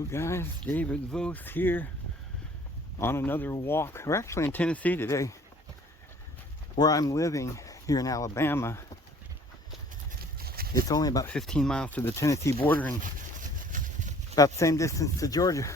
Hello guys, David Vose here on another walk. We're actually in Tennessee today. Where I'm living here in Alabama, it's only about 15 miles to the Tennessee border and about the same distance to Georgia.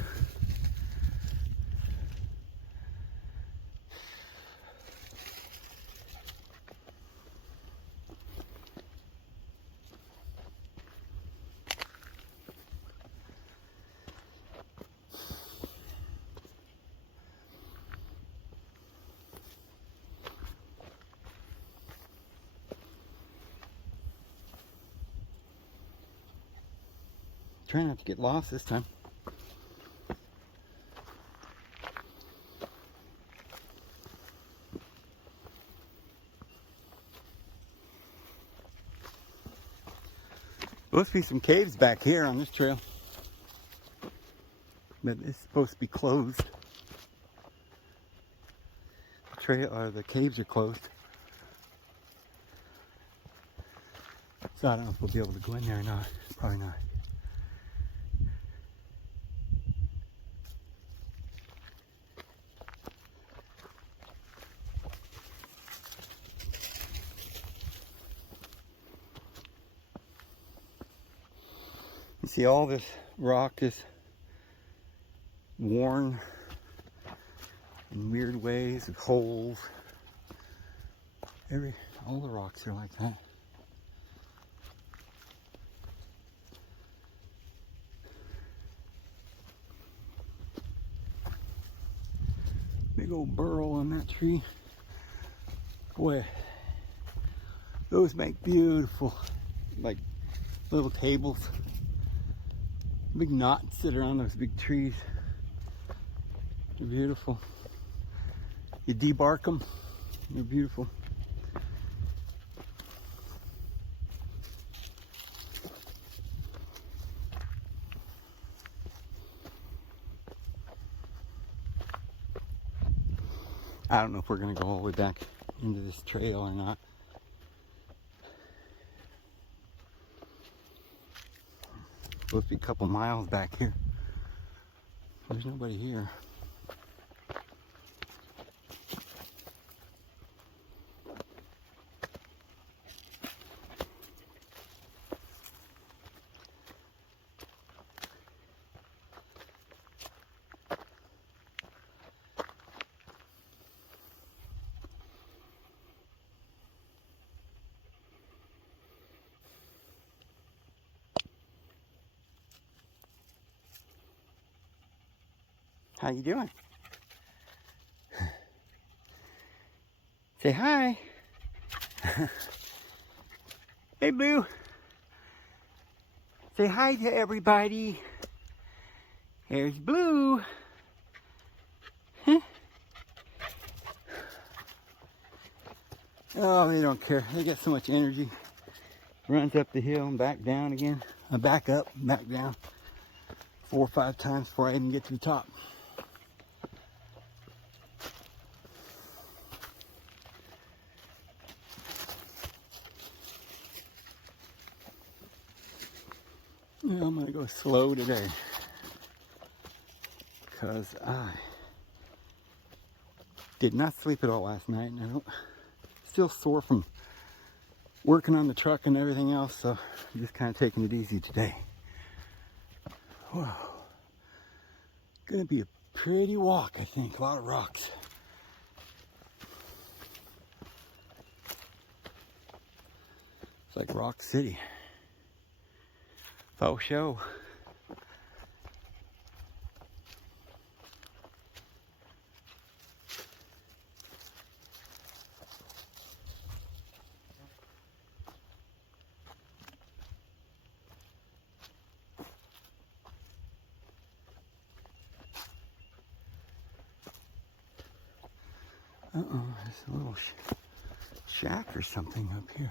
Trying not to get lost this time. Supposed to be some caves back here on this trail, but it's supposed to be closed. The trail or the caves are closed, so I don't know if we'll be able to go in there or not. Probably not. You see all this rock is worn in weird ways with holes. All the rocks are like that. Big old burl on that tree. Boy, those make beautiful, like little tables. Big knots that are on those big trees. They're beautiful. You debark them, they're beautiful. I don't know if we're gonna go all the way back into this trail or not. Supposed to be a couple miles back here. There's nobody here. How you doing? Say hi. Hey, Blue. Say hi to everybody. Here's Blue. Huh? Oh, they don't care. They got so much energy. Runs up the hill and back down again. Back up, back down. 4 or 5 times before I even get to the top. I'm gonna go slow today because I did not sleep at all last night, and I'm still sore from working on the truck and everything else, so I'm just kind of taking it easy today. Whoa. Gonna be a pretty walk, I think. A lot of rocks. It's like Rock City. Faux show. Uh-oh, there's a little shack or something up here.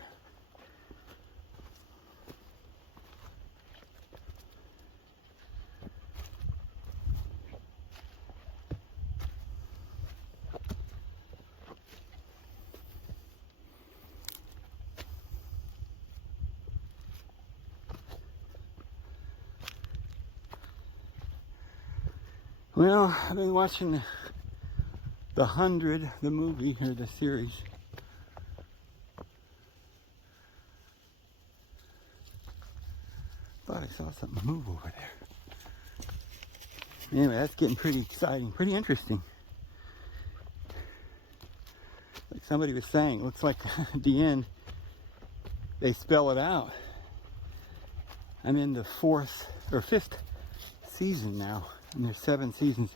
Well, I've been watching the 100, the movie, or the series. Thought I saw something move over there. Anyway, that's getting pretty exciting, pretty interesting. Like somebody was saying, it looks like at the end, they spell it out. I'm in the 4th or 5th season now, and there's 7 seasons.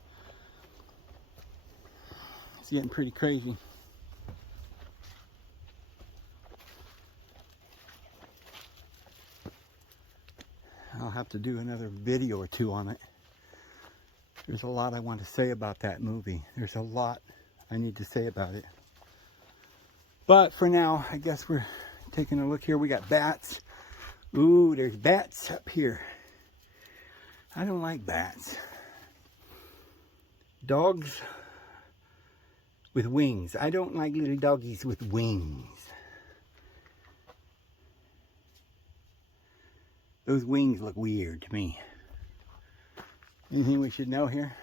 It's getting pretty crazy. I'll have to do another video or 2 on it. There's a lot I want to say about that movie. There's a lot I need to say about it. But for now, I guess we're taking a look here. We got bats. Ooh, there's bats up here. I don't like bats. Dogs with wings. I don't like little doggies with wings. Those wings look weird to me. Anything we should know here?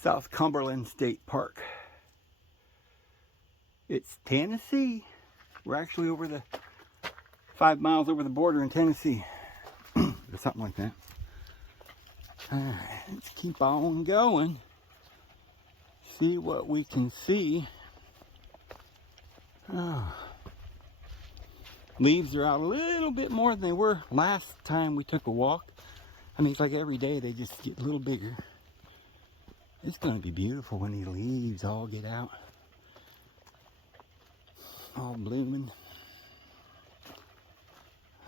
South Cumberland State Park. It's Tennessee. We're actually over the 5 miles over the border in Tennessee. Or something like that. Alright, let's keep on going. See what we can see. Oh. Leaves are out a little bit more than they were last time we took a walk. I mean, it's like every day they just get a little bigger. It's going to be beautiful when these leaves all get out. All blooming.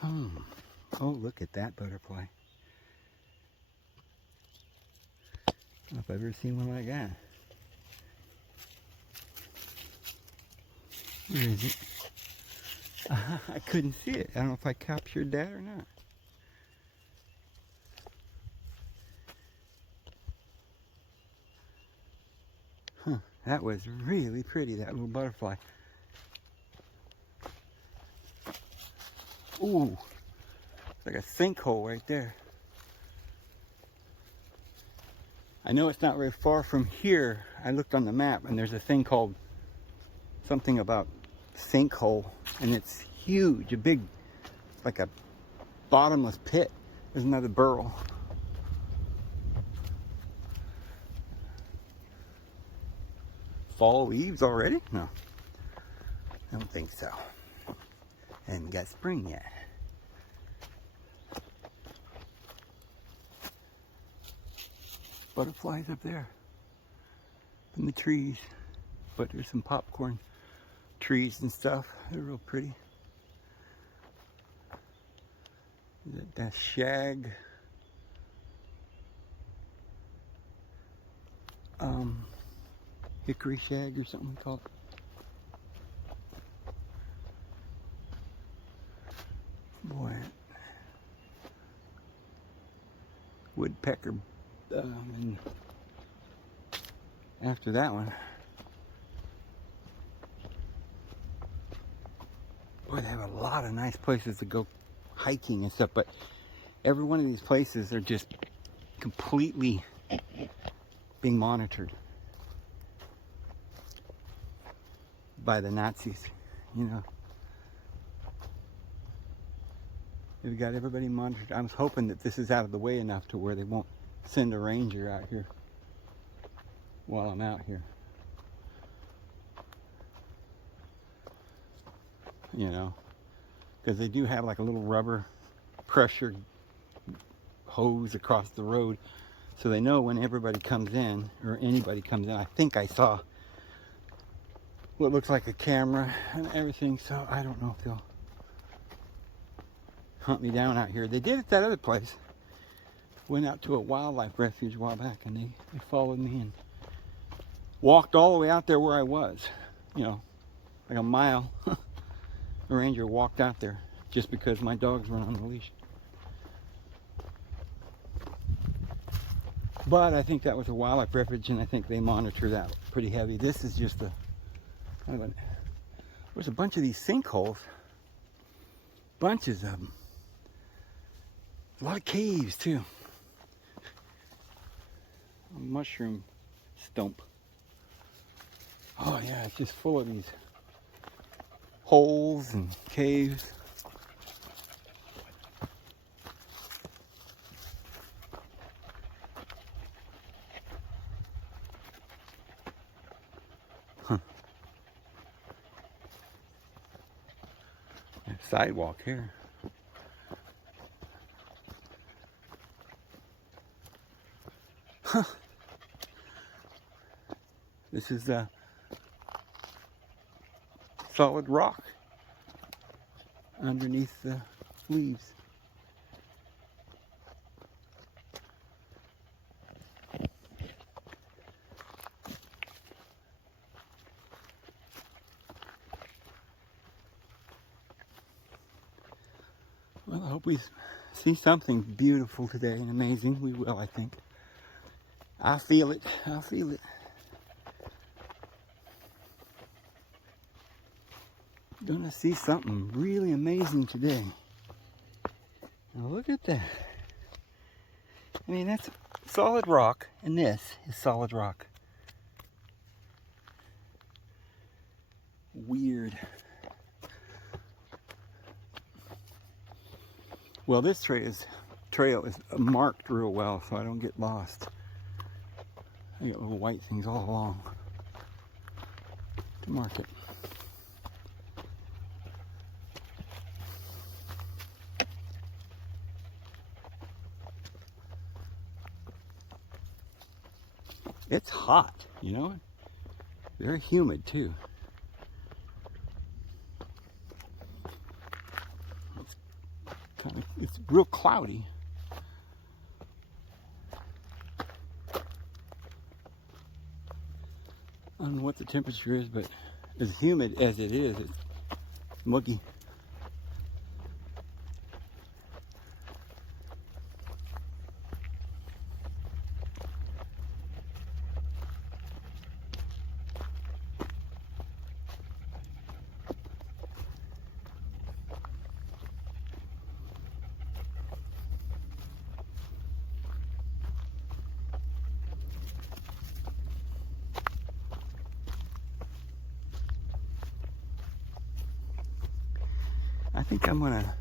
Oh, look at that butterfly. I don't know if I've ever seen one like that. Where is it? I couldn't see it. I don't know if I captured that or not. Huh, that was really pretty, that little butterfly. Ooh, like a sinkhole right there. I know it's not very far from here. I looked on the map and there's a thing called something about sinkhole, and it's huge, a big, like a bottomless pit. There's another burrow. Fall leaves already? No, I don't think so. I haven't got spring yet. Butterflies up there in the trees, but there's some popcorn trees and stuff. They're real pretty. That shag. Hickory shag or something we call it. Boy. Woodpecker. And after that one, boy, they have a lot of nice places to go hiking and stuff, but every one of these places are just completely being monitored by the Nazis, you know. They've got everybody monitored. I was hoping that this is out of the way enough to where they won't send a ranger out here while I'm out here. You know, because they do have like a little rubber pressure hose across the road, so they know when everybody comes in, or anybody comes in. I think I saw what looks like a camera and everything, so I don't know if they'll hunt me down out here. They did at that other place. Went out to a wildlife refuge a while back, and they followed me and walked all the way out there where I was, you know, like a mile. The ranger walked out there just because my dogs weren't on the leash. But I think that was a wildlife refuge, and I think they monitor that pretty heavy. This is just a kind of there's a bunch of these sinkholes, bunches of them. A lot of caves too. a mushroom stump. Oh yeah, it's just full of these holes and caves. Huh. Sidewalk here. Huh. This is solid rock underneath the leaves. Well, I hope we see something beautiful today and amazing. We will, I think. I feel it. I feel it. Gonna see something really amazing today. Now look at that. I mean, that's solid rock, and this is solid rock. Weird. Well, this trail is marked real well, so I don't get lost. I got little white things all along to mark it. It's hot, you know, very humid too. It's real cloudy. I don't know what the temperature is, but as humid as it is, it's muggy. I think I'm gonna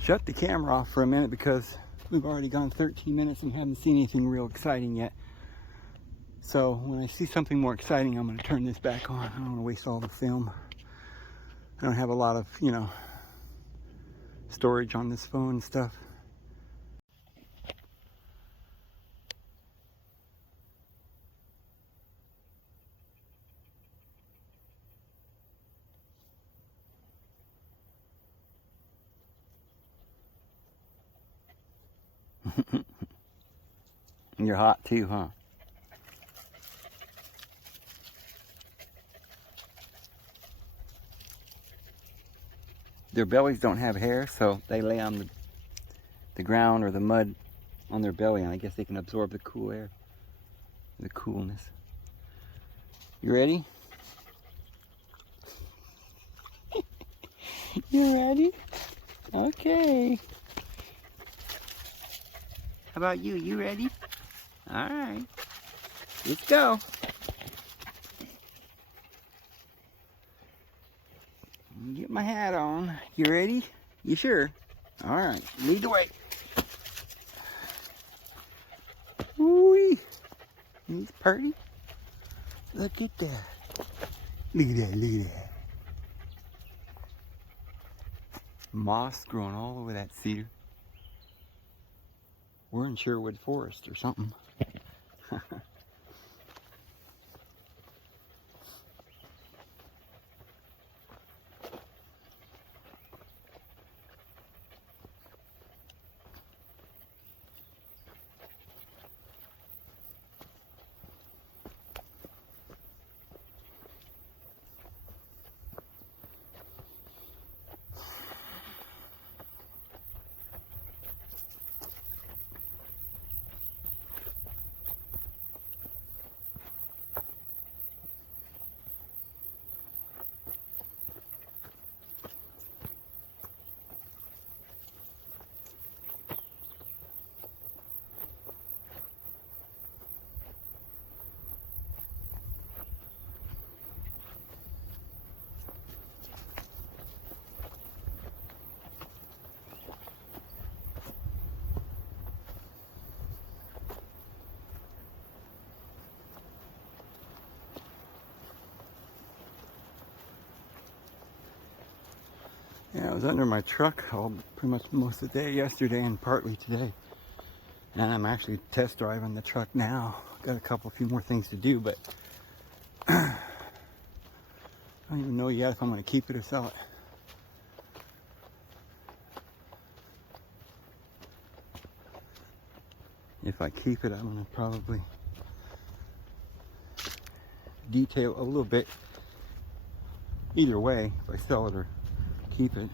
shut the camera off for a minute because we've already gone 13 minutes and haven't seen anything real exciting yet. So when I see something more exciting, I'm gonna turn this back on. I don't wanna waste all the film. I don't have a lot of, you know, storage on this phone and stuff. You're hot too, huh? Their bellies don't have hair, so they lay on the ground or the mud on their belly, and I guess they can absorb the cool air, the coolness. You ready? You ready? Okay. How about you? You ready? All right. Let's go. Get my hat on. You ready? You sure? All right. Lead the way. Woo-wee. He's pretty. Look at that. Look at that. Look at that. Moss growing all over that cedar. We're in Sherwood Forest or something. Yeah, I was under my truck pretty much most of the day yesterday and partly today. And I'm actually test driving the truck now. Got a few more things to do, but I don't even know yet if I'm going to keep it or sell it. If I keep it, I'm going to probably detail a little bit either way, if I sell it or keep it.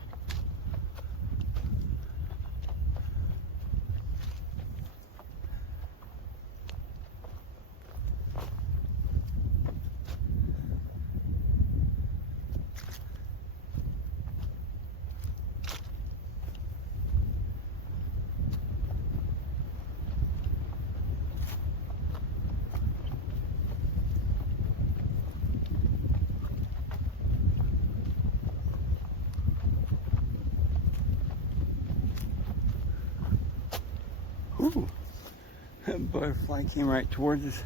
Ooh, that butterfly came right towards us.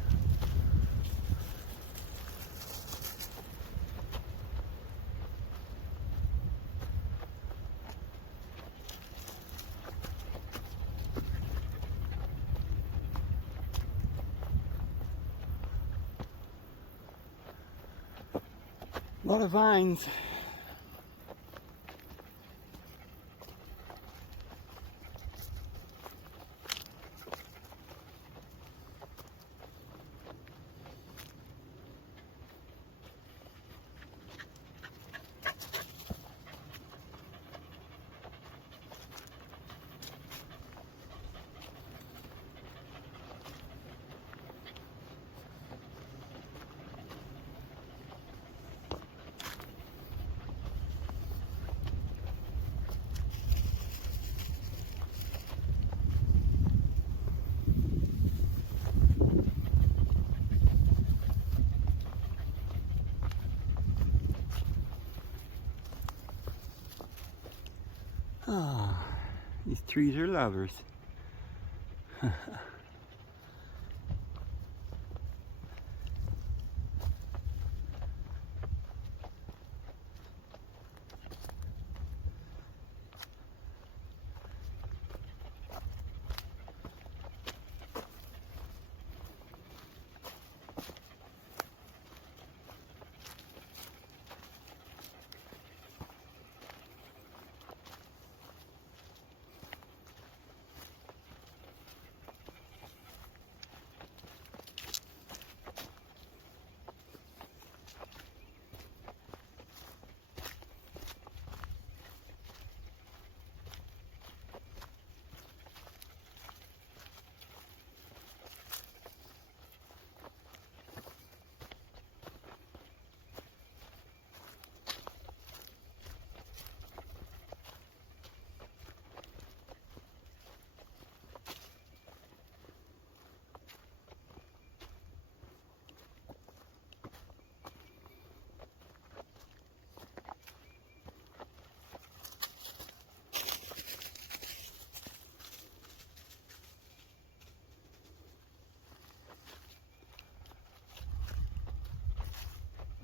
A lot of vines. Ah, these trees are lovers.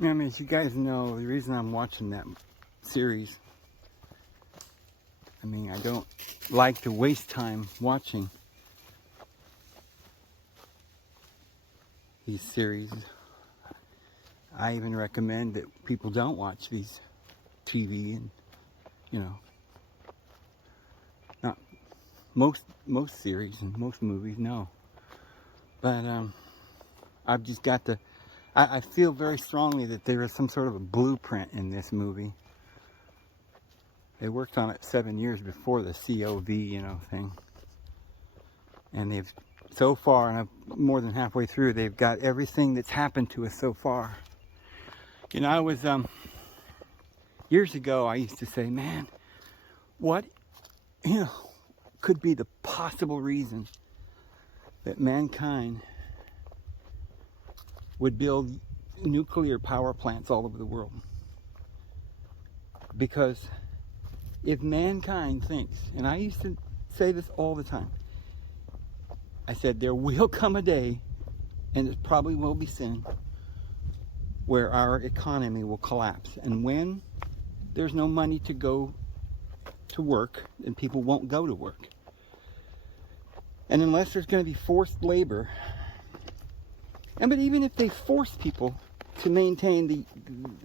I mean, as you guys know, the reason I'm watching that series, I mean, I don't like to waste time watching these series. I even recommend that people don't watch these TV and, you know, not most series and most movies, no. But I've just got to, I feel very strongly that there is some sort of a blueprint in this movie. They worked on it 7 years before the COV, thing. And they've, so far, and I'm more than halfway through, they've got everything that's happened to us so far. I was, years ago, I used to say, man, what, could be the possible reason that mankind would build nuclear power plants all over the world? Because if mankind thinks, and I used to say this all the time, I said there will come a day, and it probably will be soon, where our economy will collapse. And when there's no money to go to work, and people won't go to work. And unless there's going to be forced labor, and but even if they force people to maintain the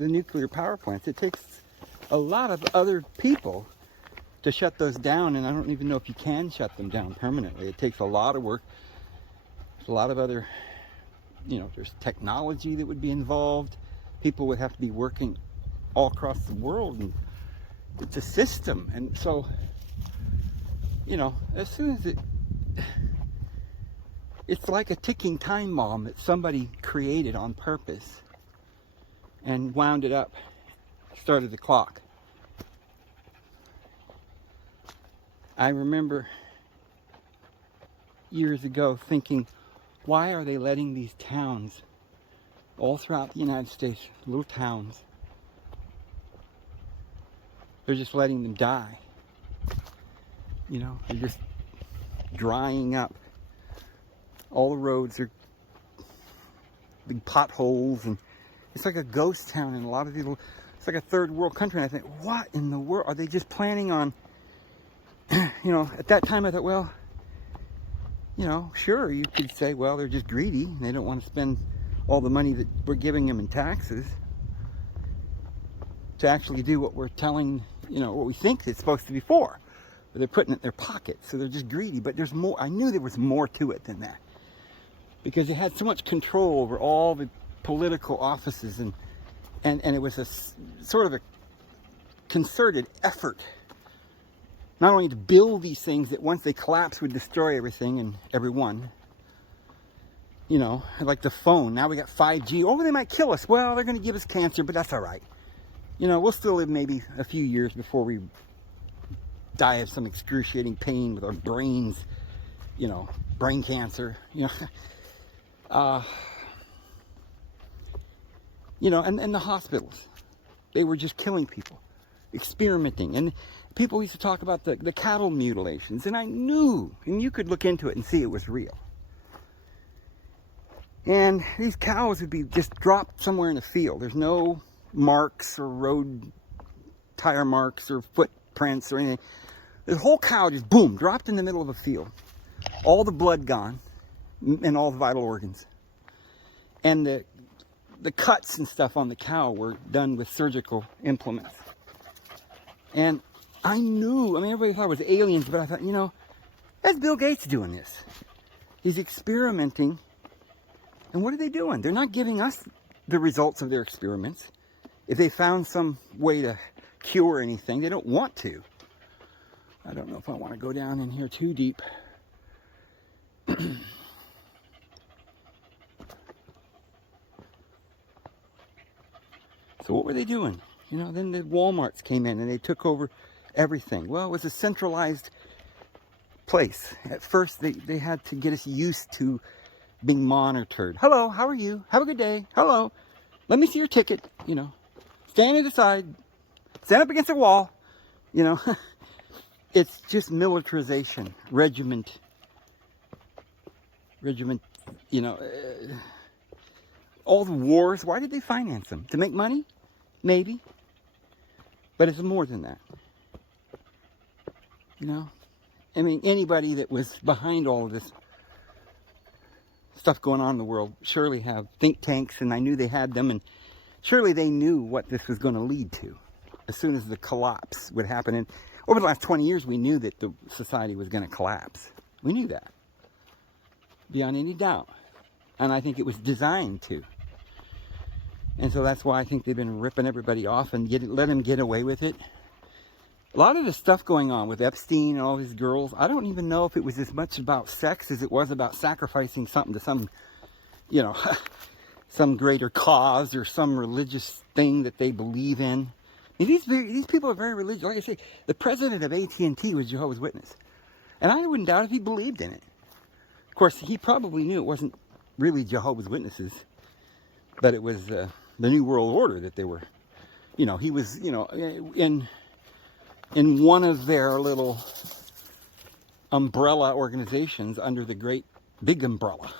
nuclear power plants, it takes a lot of other people to shut those down, and I don't even know if you can shut them down permanently. It takes a lot of work. There's a lot of other, there's technology that would be involved. People would have to be working all across the world, and it's a system. And so, as soon as it's like a ticking time bomb that somebody created on purpose and wound it up, started the clock. I remember years ago thinking, why are they letting these towns all throughout the United States, little towns, they're just letting them die. They're just drying up. All the roads are big potholes, and it's like a ghost town in a lot of these little, it's like a third world country. And I think, what in the world? Are they just planning on, at that time I thought, well, sure, you could say, well, they're just greedy. They don't want to spend all the money that we're giving them in taxes to actually do what we're telling, what we think it's supposed to be for. But they're putting it in their pockets, so they're just greedy. But there's more. I knew there was more to it than that, because it had so much control over all the political offices, and it was a sort of a concerted effort, not only to build these things that once they collapse would destroy everything and everyone. Like the phone. Now we got 5G. Oh, they might kill us. Well, they're going to give us cancer, but that's all right. We'll still live maybe a few years before we die of some excruciating pain with our brains, brain cancer, and the hospitals, they were just killing people, experimenting. And people used to talk about the cattle mutilations, and I knew, and you could look into it and see it was real. And these cows would be just dropped somewhere in the field. There's no marks or road tire marks or footprints or anything. The whole cow just, boom, dropped in the middle of a field. All the blood gone and all the vital organs. And the cuts and stuff on the cow were done with surgical implements. And I knew, everybody thought it was aliens, but I thought, that's Bill Gates doing this. He's experimenting. And what are they doing? They're not giving us the results of their experiments. If they found some way to cure anything, they don't want to. I don't know if I want to go down in here too deep. So what were they doing? Then the Walmarts came in and they took over everything. Well, it was a centralized place. At first, they had to get us used to being monitored. Hello, how are you? Have a good day. Hello. Let me see your ticket. Stand to the side. Stand up against the wall. It's just militarization, regiment, all the wars. Why did they finance them? To make money? Maybe. But it's more than that. Anybody that was behind all of this stuff going on in the world surely have think tanks, and I knew they had them, and surely they knew what this was going to lead to as soon as the collapse would happen. And over the last 20 years, we knew that the society was going to collapse. We knew that, beyond any doubt. And I think it was designed to. And so that's why I think they've been ripping everybody off and let them get away with it. A lot of the stuff going on with Epstein and all these girls, I don't even know if it was as much about sex as it was about sacrificing something to some, some greater cause or some religious thing that they believe in. These people are very religious. Like I say, the president of AT&T was Jehovah's Witness. And I wouldn't doubt if he believed in it. Of course, he probably knew it wasn't really Jehovah's Witnesses, but it was the New World Order that they were, he was, in one of their little umbrella organizations under the great big umbrella.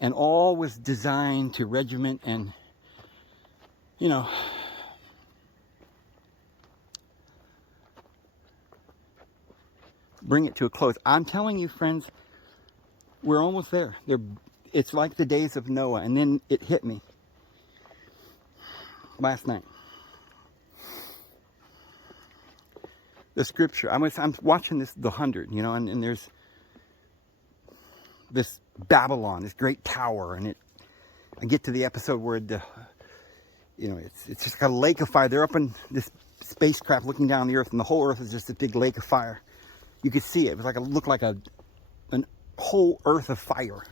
And all was designed to regiment and, bring it to a close. I'm telling you, friends, we're almost there. It's like the days of Noah. And then it hit me last night. The scripture, I'm watching this, The 100, you know, and there's this Babylon, this great tower, and I get to the episode where it's just like a lake of fire. They're up in this spacecraft looking down the earth, and the whole earth is just a big lake of fire. You could see it. It was like looked like a whole earth of fire.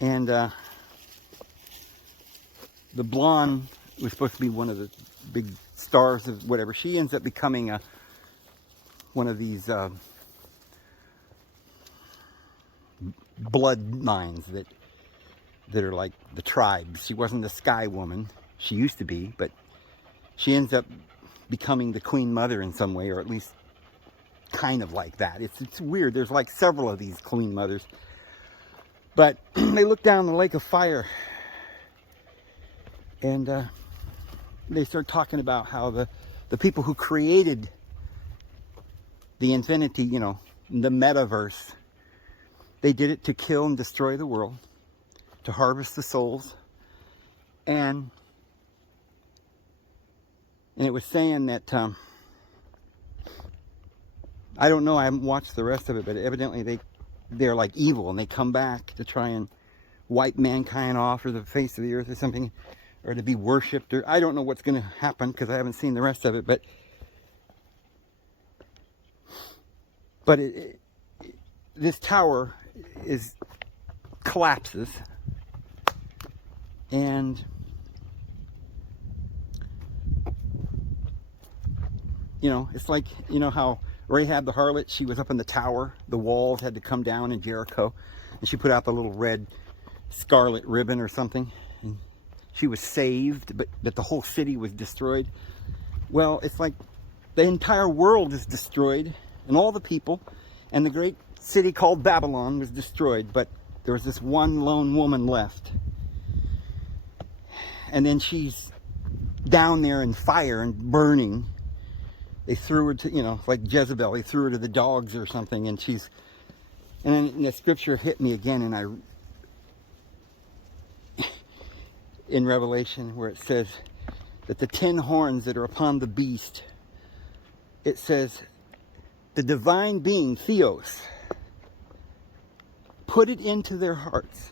And the blonde was supposed to be one of the big stars of whatever. She ends up becoming one of these bloodlines that are like the tribes. She wasn't a sky woman. She used to be, but she ends up becoming the queen mother in some way, or at least kind of like that. It's weird. There's like several of these queen mothers. But they look down the lake of fire, and they start talking about how the people who created the infinity, you know, the metaverse, they did it to kill and destroy the world, to harvest the souls. And it was saying that, I don't know, I haven't watched the rest of it, but evidently they're like evil, and they come back to try and wipe mankind off or the face of the earth or something, or to be worshipped, or I don't know what's going to happen because I haven't seen the rest of it, but this tower collapses, and you know, it's like, you know how Rahab the harlot, she was up in the tower, the walls had to come down in Jericho, and she put out the little red scarlet ribbon or something, and she was saved, but the whole city was destroyed. Well, it's like the entire world is destroyed, and all the people, and the great city called Babylon was destroyed, but there was this one lone woman left. And then she's down there in fire and burning. They threw her to, you know, like Jezebel, they threw her to the dogs or something, and then the scripture hit me again, and in Revelation, where it says that the 10 horns that are upon the beast, it says, the divine being, Theos, put it into their hearts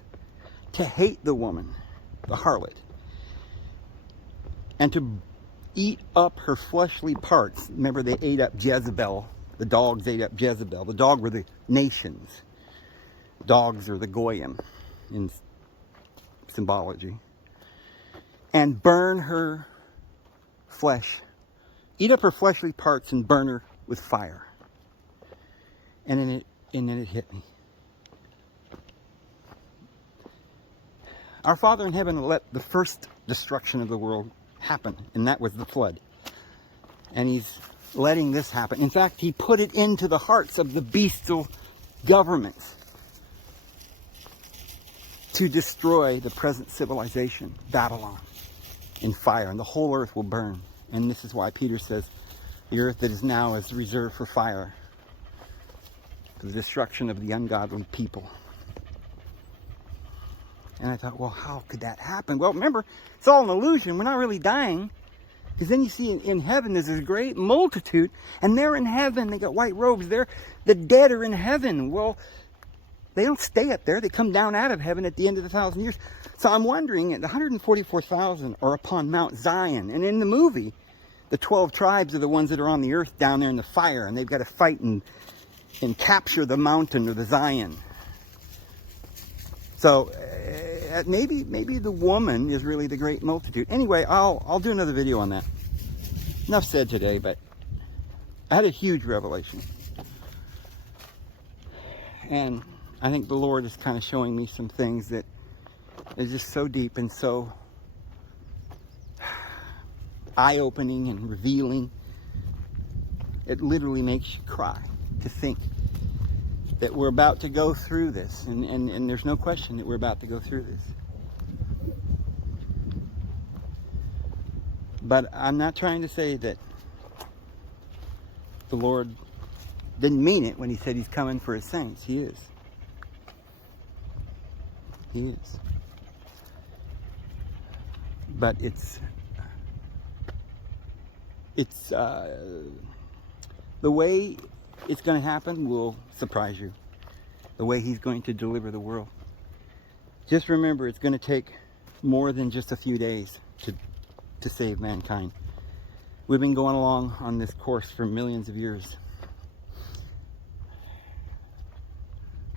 to hate the woman, the harlot, and to eat up her fleshly parts. Remember, they ate up Jezebel. The dogs ate up Jezebel. The dog were the nations. Dogs are the Goyim in symbology. And burn her flesh. Eat up her fleshly parts and burn her with fire. And then it hit me. Our Father in heaven let the first destruction of the world happen, and that was the flood. And he's letting this happen. In fact, he put it into the hearts of the bestial governments to destroy the present civilization, Babylon, in fire, and the whole earth will burn. And this is why Peter says the earth that is now is reserved for fire, for the destruction of the ungodly people. And I thought, well, how could that happen? Well, remember, it's all an illusion. We're not really dying. Because then you see in heaven there's this great multitude, and they're in heaven. They got white robes. The dead are in heaven. Well, they don't stay up there. They come down out of heaven at the end of the 1,000 years. So I'm wondering, the 144,000 are upon Mount Zion. And in the movie, the 12 tribes are the ones that are on the earth down there in the fire, and they've got to fight and capture the mountain or the Zion. So maybe the woman is really the great multitude. Anyway, I'll do another video on that. Enough said today, but I had a huge revelation. And I think the Lord is kind of showing me some things that are just so deep and so eye-opening and revealing. It literally makes you cry to think that we're about to go through this, and there's no question that we're about to go through this. But I'm not trying to say that the Lord didn't mean it when he said he's coming for his saints. He is. He is. But it's the way it's going to happen will surprise you. The way he's going to deliver the world. Just remember, it's going to take more than just a few days to save mankind. We've been going along on this course for millions of years.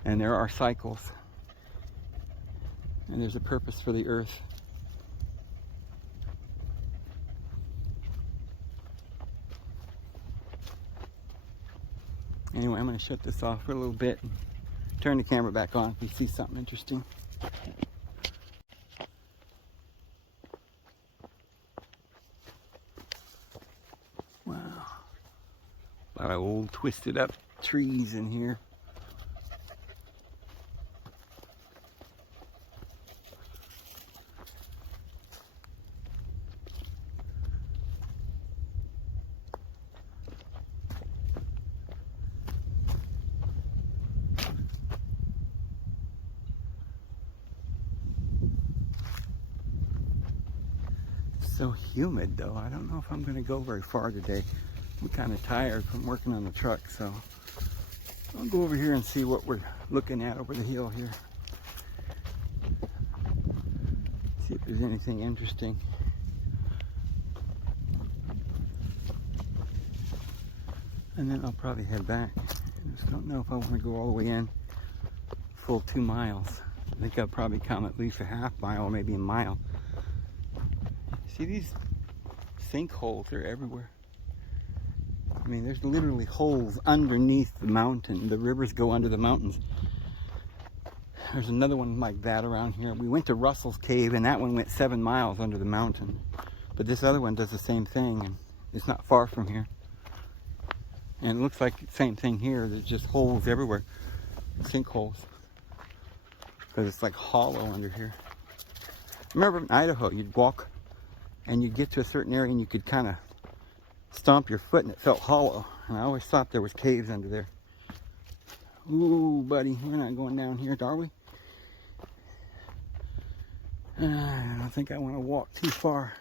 And there are cycles. And there's a purpose for the earth. Anyway, I'm going to shut this off for a little bit and turn the camera back on if we see something interesting. Wow. A lot of old twisted up trees in here. So humid though. I don't know if I'm going to go very far today. I'm kind of tired from working on the truck, so I'll go over here and see what we're looking at over the hill here. See if there's anything interesting. And then I'll probably head back. I just don't know if I want to go all the way in full 2 miles. I think I'll probably come at least a half mile or maybe a mile. See, these sinkholes are everywhere. I mean, there's literally holes underneath the mountain. The rivers go under the mountains. There's another one like that around here. We went to Russell's Cave, and that one went 7 miles under the mountain. But this other one does the same thing, and it's not far from here. And it looks like the same thing here. There's just holes everywhere. Sinkholes. Because it's like hollow under here. Remember in Idaho, you'd walk and you'd get to a certain area and you could kind of stomp your foot and it felt hollow. And I always thought there was caves under there. Ooh, buddy, we're not going down here, are we? I don't think I want to walk too far.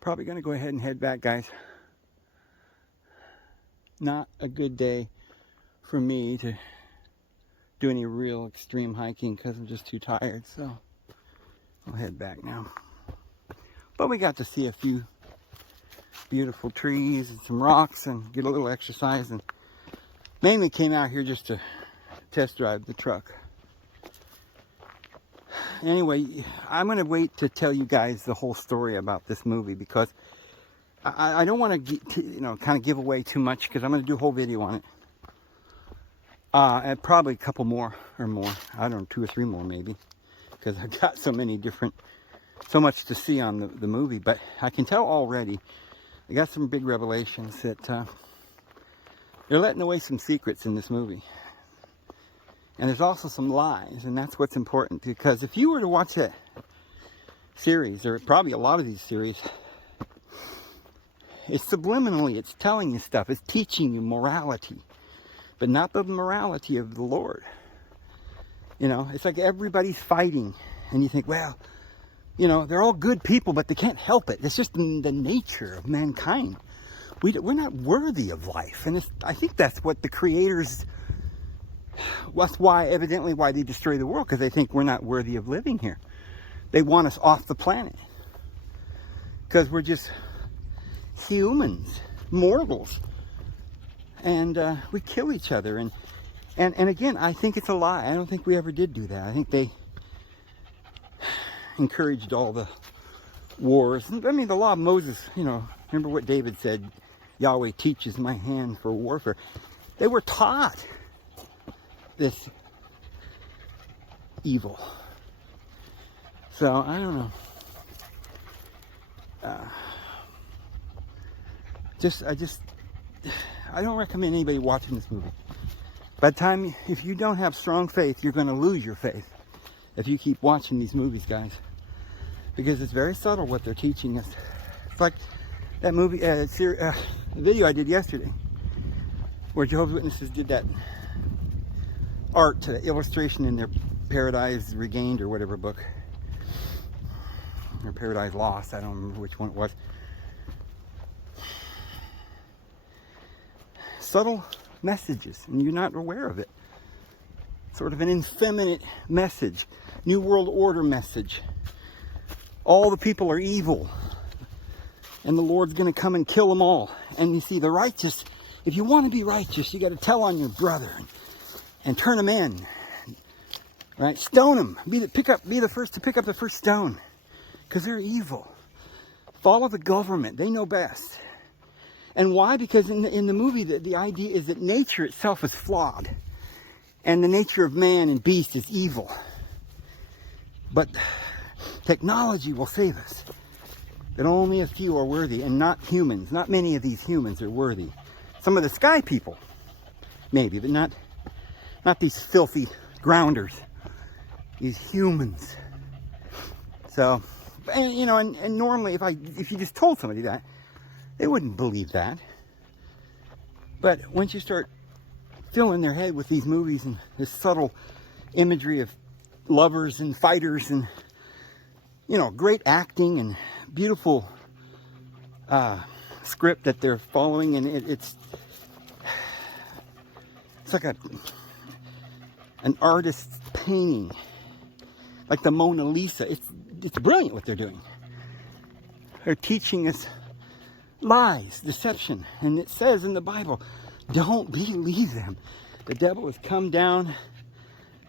Probably going to go ahead and head back, guys. Not a good day for me to do any real extreme hiking because I'm just too tired. So I'll head back now. But we got to see a few beautiful trees and some rocks and get a little exercise, and mainly came out here just to test drive the truck. Anyway, I'm going to wait to tell you guys the whole story about this movie because I don't want to, kind of give away too much because I'm going to do a whole video on it. And probably a couple more or more. I don't know, 2 or 3 more maybe, because I've got so much to see on the movie. But I can tell already, I got some big revelations that they're letting away some secrets in this movie. And there's also some lies, and that's what's important, because if you were to watch that series, or probably a lot of these series, it's subliminally, it's telling you stuff, it's teaching you morality, but not the morality of the Lord. It's like everybody's fighting, and you think, well, they're all good people, but they can't help it. It's just the nature of mankind. We're not worthy of life, and I think that's what the creators, that's evidently why they destroy the world, because they think we're not worthy of living here. They want us off the planet, because we're just humans, mortals, and we kill each other, and again, I think it's a lie. I don't think we ever did do that. I think they encouraged all the wars. I mean, the law of Moses, remember what David said, Yahweh teaches my hand for warfare. They were taught this evil. So I don't know. I don't recommend anybody watching this movie. By the time, if you don't have strong faith, you're going to lose your faith if you keep watching these movies, guys, because it's very subtle what they're teaching us. It's like that movie, video I did yesterday. where Jehovah's Witnesses did that art illustration in their Paradise Regained or whatever book, or Paradise Lost, I don't remember which one it was. Subtle messages, and you're not aware of it. Sort of an effeminate message, New World Order message. All the people are evil, and the Lord's going to come and kill them all. And you see, the righteous, if you want to be righteous, you got to tell on your brother and turn them in, right? Stone them. Be the first to pick up the first stone, because they're evil. Follow the government; they know best. And why? Because in the movie, the idea is that nature itself is flawed, and the nature of man and beast is evil. But technology will save us. That only a few are worthy, and not humans. Not many of these humans are worthy. Some of the sky people, maybe, but not these filthy grounders. These humans. So, and, you know, and normally if you just told somebody that, they wouldn't believe that. But once you start filling their head with these movies and this subtle imagery of lovers and fighters and, you know, great acting and beautiful script that they're following, and it's like an artist's painting, like the Mona Lisa. It's brilliant what they're doing. They're teaching us lies, deception, and it says in the Bible, don't believe them. The devil has come down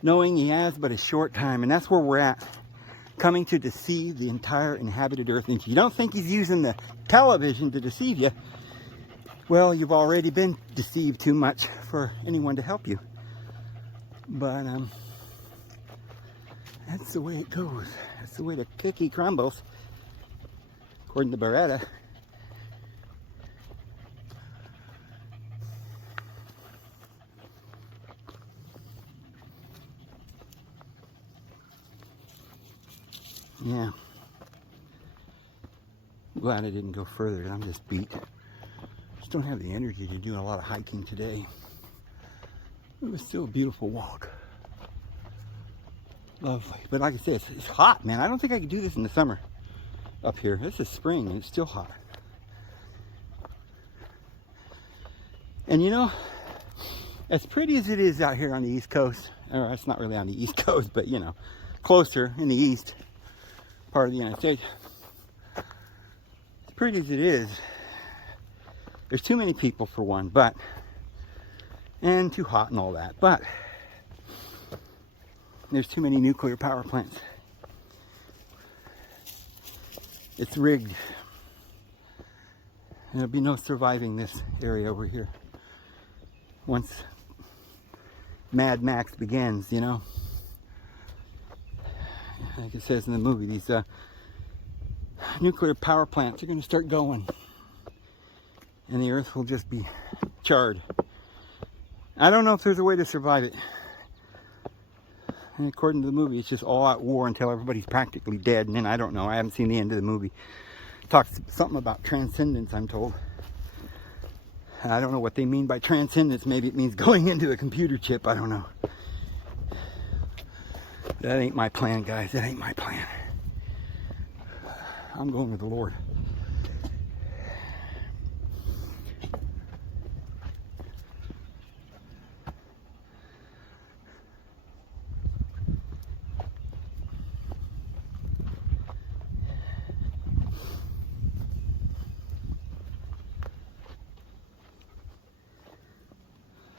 knowing he has but a short time, and that's where we're at, coming to deceive the entire inhabited earth. And if you don't think he's using the television to deceive you, well, you've already been deceived too much for anyone to help you. But that's the way it goes. That's the way the cookie crumbles, according to Beretta. Yeah. I'm glad I didn't go further. I'm just beat. Just don't have the energy to do a lot of hiking today. It was still a beautiful walk. Lovely. But like I said, it's hot, man. I don't think I could do this in the summer up here. This is spring and it's still hot. And you know, as pretty as it is out here on the East Coast, or it's not really on the East Coast, but you know, closer in the East part of the United States, as pretty as it is, there's too many people for one, and too hot and all that, but there's too many nuclear power plants. It's rigged. There'll be no surviving this area over here once Mad Max begins, you know. Like it says in the movie, these nuclear power plants are going to start going, and the earth will just be charred. I don't know if there's a way to survive it. And according to the movie, it's just all out war until everybody's practically dead, and then I don't know. I haven't seen the end of the movie. It talks something about transcendence, I'm told. I don't know what they mean by transcendence. Maybe it means going into a computer chip. I don't know. That ain't my plan, guys. That ain't my plan. I'm going with the Lord.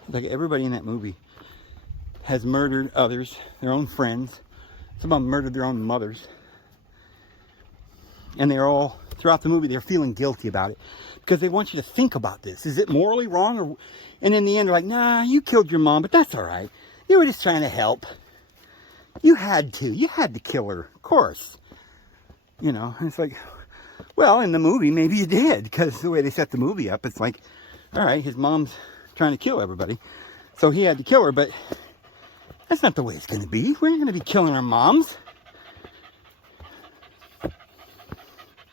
Like everybody in that movie has murdered others, their own friends. Some of them murdered their own mothers. And they're all, throughout the movie, they're feeling guilty about it. Because they want you to think about this. Is it morally wrong? And in the end, they're like, nah, you killed your mom, but that's all right. You were just trying to help. You had to. You had to kill her, of course. You know, and it's like, well, in the movie, maybe you did. Because the way they set the movie up, it's like, all right, his mom's trying to kill everybody. So he had to kill her, but that's not the way it's going to be. We're not going to be killing our moms.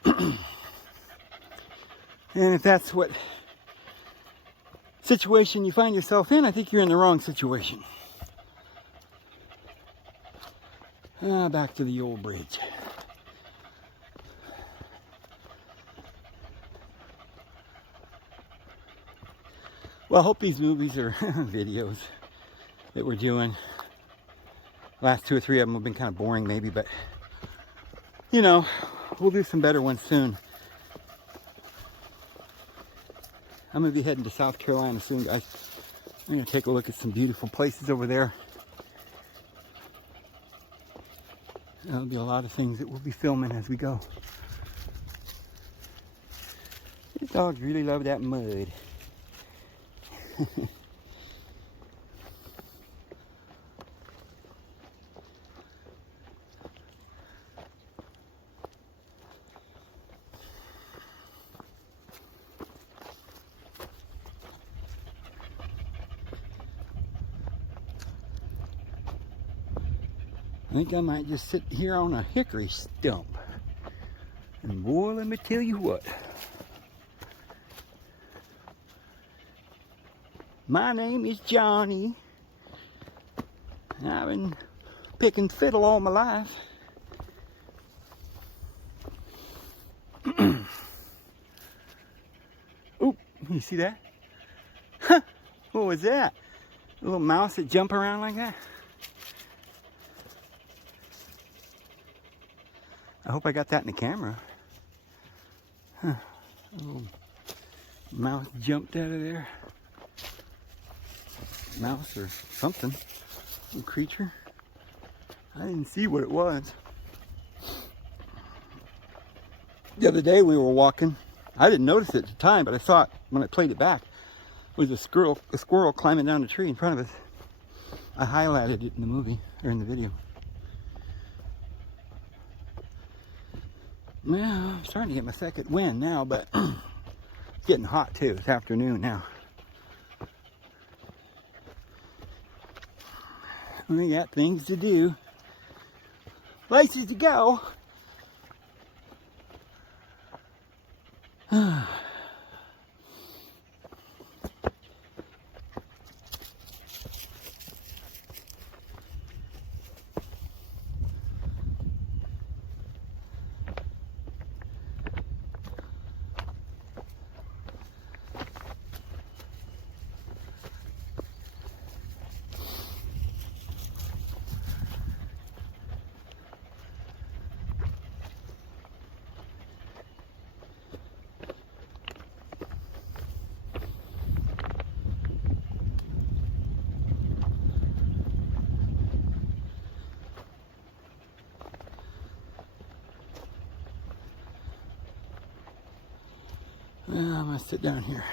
And if that's what situation you find yourself in, I think you're in the wrong situation. Back to the old bridge. Well, I hope these movies or videos that we're doing, last 2 or 3 of them have been kind of boring maybe, but you know, we'll do some better ones soon. I'm going to be heading to South Carolina soon, guys. I'm going to take a look at some beautiful places over there. There'll be a lot of things that we'll be filming as we go. These dogs really love that mud. I think I might just sit here on a hickory stump. And boy, let me tell you what. My name is Johnny. I've been picking fiddle all my life. Oop, you see that? Huh, what was that? A little mouse that jump around like that? I hope I got that in the camera. Huh. A little mouse jumped out of there. Mouse or something. Little creature. I didn't see what it was. The other day we were walking. I didn't notice it at the time, but I saw it when I played it back. It was a squirrel climbing down a tree in front of us. I highlighted it in the movie, or in the video. Well, I'm starting to get my second wind now, but it's getting hot too. It's afternoon now. We got things to do, places to go. Well, I'm gonna sit down here.